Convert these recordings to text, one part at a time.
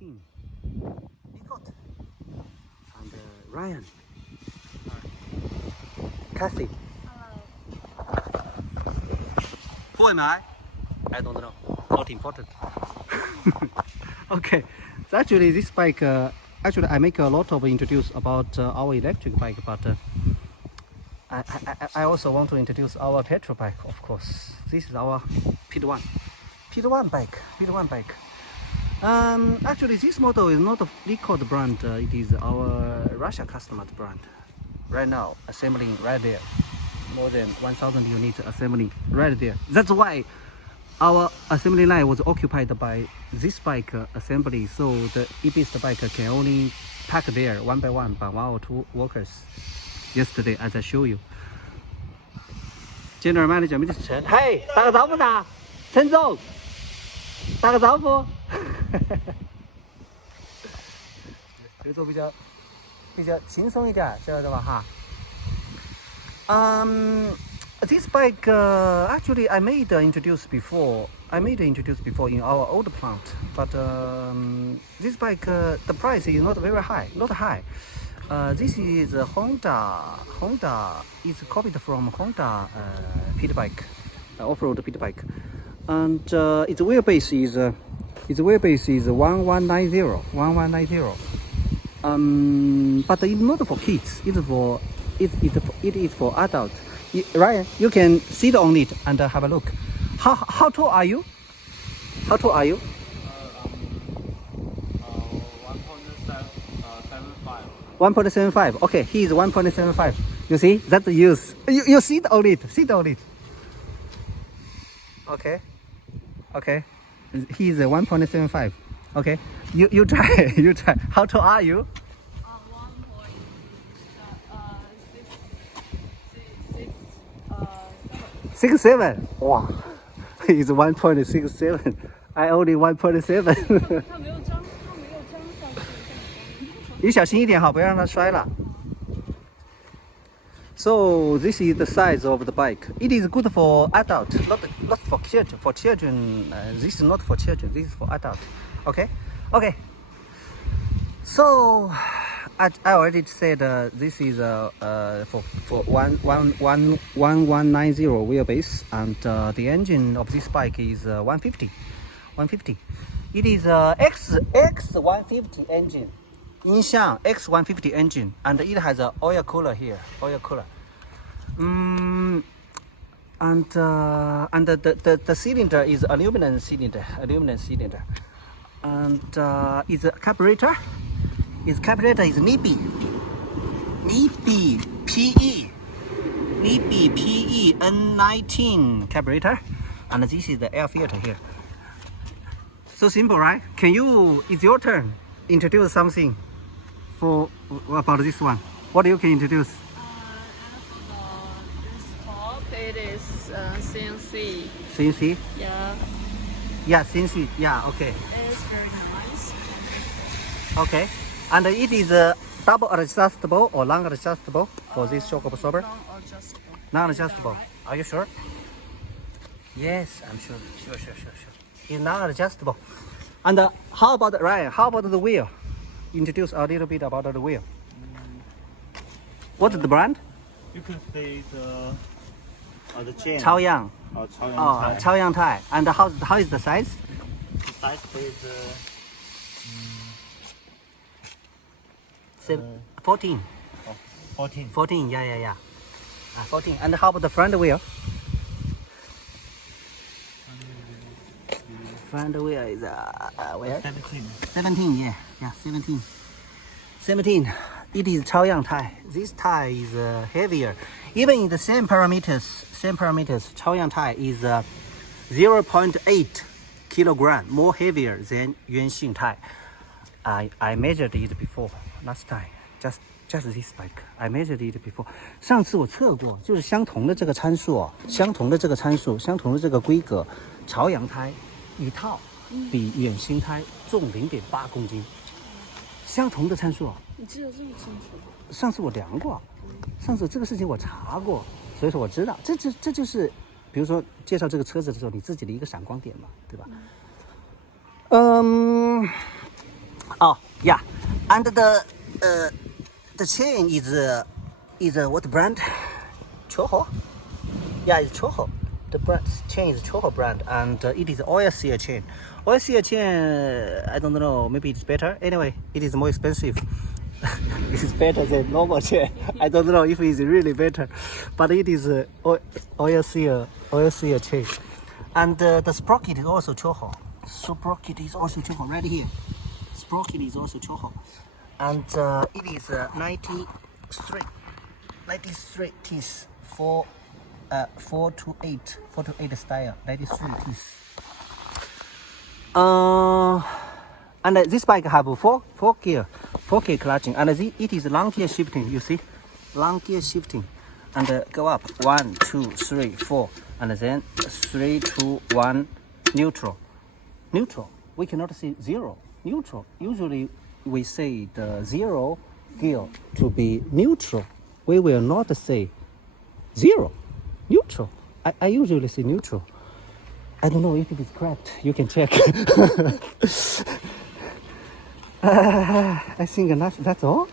19. Nicot. And Ryan. Kathy. Hello. Who am I? I don't know. Not important. Okay. So actually this bike, actually I make a lot of introduce about our electric bike, but I also want to introduce our petrol bike, of course. This is our PT1 bike. Actually this model is not a Nicot brand, it is our Russia customer brand. Right now, assembling right there. More than 1,000 units assembling right there. That's why our assembly line was occupied by this bike assembly, so the EBIS bike can only pack there one by one by 1 or 2 workers. Yesterday, as I show you. General Manager Mr. Chen， 嘿，打个招呼噻，陈总，打个招呼。这个比较轻松一点，晓得吧哈？This bike actually I made introduced before. In our old plant, but this bike the price is not very high, not high. This is Honda is copied from Honda pit bike, off-road pit bike, and its wheelbase is 1190. But it's not for kids. It is for adults. Ryan, you can sit on it and have a look. How tall are you? 1.75. Okay, he is 1.75. You see, that's the use. You sit on it. Okay. He is 1.75. Okay, you try. How tall are you? 1.67. Wow, he is 1.67. I only 1.7. 你小心一点哈，不要让它摔了。So this is the size of the bike. It is good for adult, not for children. For children, this is not for children. This is for adult. Okay. So I already said this is for 1190 wheelbase, and the engine of this bike is 150. It is X150 engine. 音箱 X150 engine, and it has an oil cooler here. And the cylinder is aluminum cylinder. And its carburetor is Nicot PE N19 carburetor, and this is the air filter here. So simple, right? It's your turn. Introduce something about this one. What you can introduce? This top, it is CNC. CNC? Yeah. Yeah, CNC. Yeah, okay. It is very nice. Okay. And it is double adjustable or long adjustable for this shock absorber? Non-adjustable. Non-adjustable. Are you sure? Yes, I'm sure. Sure. It's non-adjustable. And how about Ryan? How about the wheel? Introduce a little bit about the wheel. What's the brand? You can see the chain. 超样. Chaoyang. 超样 Thai. And how is the size? The size is 14. 14. 14. Yeah. 14. And how about the front wheel? Front wheel is where? 17. 17. Yeah. 17. It is 超样 Thai. This Thai is heavier. Even in the same parameters, 超样Thai is 0.8 kilogram more heavier than 原性 Thai. I measured it before last time. Just this bike. I measured it before. 上次我测过，就是相同的这个参数，相同的这个规格，朝阳胎一套比远星胎重0.8公斤。相同的参数。你记得这么清楚？上次我量过，上次这个事情我查过，所以说我知道，这就是，比如说介绍这个车子的时候，你自己的一个闪光点嘛，对吧？ Oh yeah, and the chain is what brand? Choho. Yeah, it's Choho. The brand chain is Choho brand, and it is oil seal chain. Oil seal chain, I don't know. Maybe it's better. Anyway, it is more expensive. It is better than normal chain. I don't know if it's really better, but it is oil seal chain, and the sprocket is also Choho. Sprocket is also Choho right here. Sprocket is also Choho, and it is 93 teeth for 4 to 8 style, 93 teeth. And this bike have four gear clutching, and it is long gear shifting. You see, long gear shifting, and go up 1, 2, 3, 4, and then 3, 2, 1, neutral. Neutral. We cannot say zero. Neutral. Usually we say the zero gear to be neutral. We will not say zero. Neutral. I usually say neutral. I don't know if it is correct. You can check. I think that's all.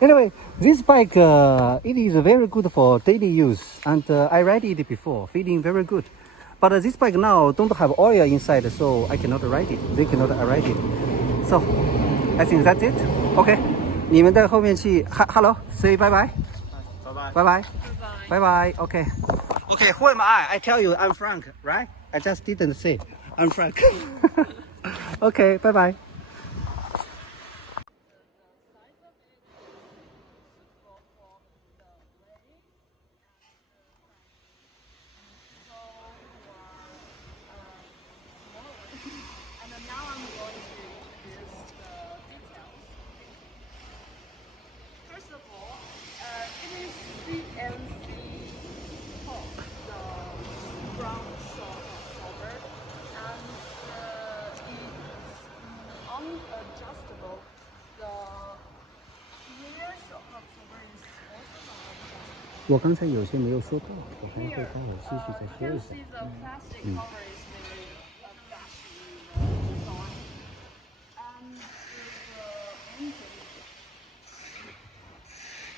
Anyway, this bike it is very good for daily use, and I ride it before, feeling very good. But this bike now don't have oil inside, so I cannot ride it. They cannot ride it. So I think that's it. Okay. 你们在后面去 hello say bye bye. Bye bye. Bye bye. Okay. Okay, who am I? I tell you, I'm Frank, right? I just didn't say. I'm Frank. Okay, bye bye. And now I'm going to introduce the details. First of all, it is CNC top, the front shock absorber, and it's unadjustable. The rear shock absorber is also unadjustable. 我刚才有些没有说到，我还会 Here, 帮我继续再 you 说 can 一下。 see the plastic cover is very fashion design. And there's the engine.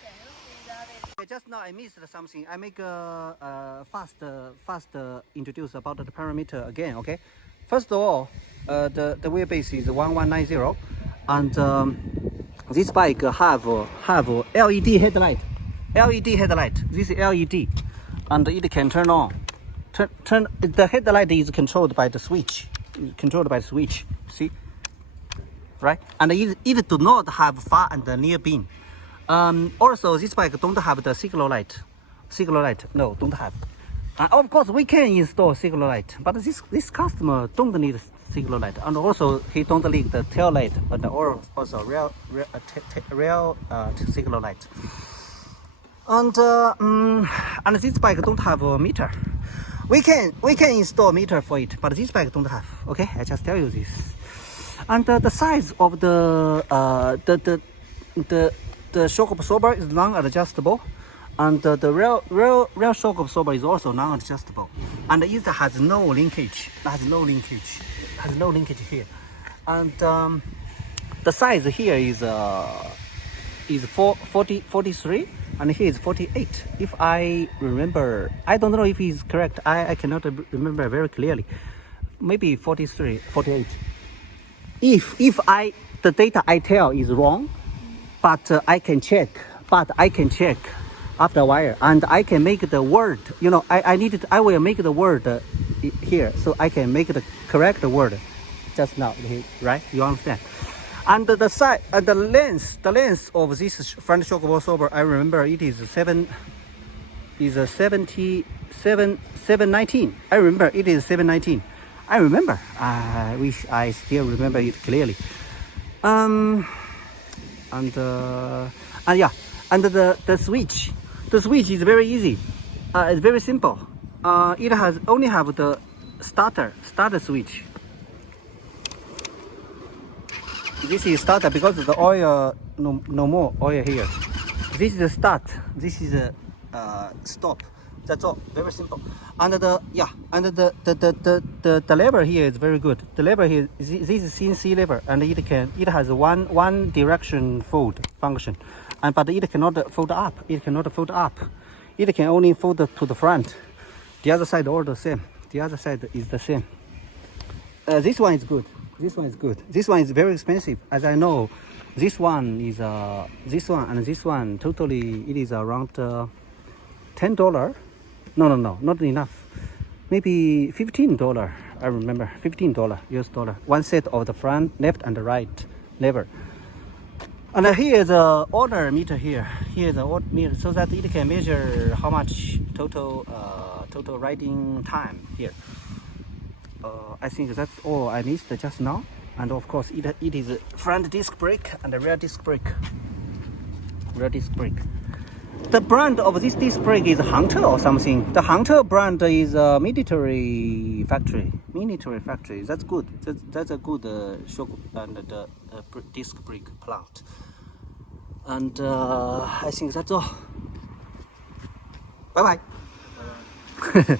Can you see that it's Just now I missed something. I make a fast introduce about the parameter again. Okay, first of all, the wheelbase is 1190, and this bike have LED headlight. LED headlight. This is LED, and it can turn on. Turn. The headlight is controlled by the switch. Controlled by the switch. See, right? And it do not have far and near beam. Also, this bike don't have the signal light. Signal light, no, don't have. Of course, we can install signal light, but this customer don't need signal light, and also he don't need the tail light, but also real signal light. And this bike don't have a meter. We can install meter for it, but this bike don't have. Okay, I just tell you this. And the size of the shock absorber is non-adjustable, and the real shock absorber is also non-adjustable, and it has no linkage. Has no linkage here, and the size here is 43, and here is 48. If I remember, I don't know if it's correct. I cannot remember very clearly. Maybe 43, 48. If the data I tell is wrong, but I can check after a while, and I can make the word. You know, I will make the word here, so I can make the correct word just now, right? You understand? And the size, the length of this front shock absorber, I remember it is 719. I remember it is 719. I remember. I wish I still remember it clearly. And yeah, and the switch is very easy. It's very simple. It has only have the starter switch. This is starter because the oil no more oil here. This is the start. This is a stop. That's all. Very simple. And the lever here is very good. The lever here, this is CNC lever, and it has one direction fold function, but it cannot fold up. It cannot fold up. It can only fold to the front. The other side all the same. The other side is the same. This one is good. This one is good. This one is very expensive, as I know. This one is this one and this one totally it is around $10. No, not enough. Maybe $15. I remember $15 US dollar. One set of the front, left, and the right lever. And here is a order meter here. Here is a order meter so that it can measure how much total riding time here. I think that's all I missed just now. And of course, it is front disc brake and a rear disc brake. Rear disc brake. The brand of this disc brake is Hunter or something. The Hunter brand is a military factory. That's good. That's a good shock and the disc brake plant. And I think that's all. Bye bye.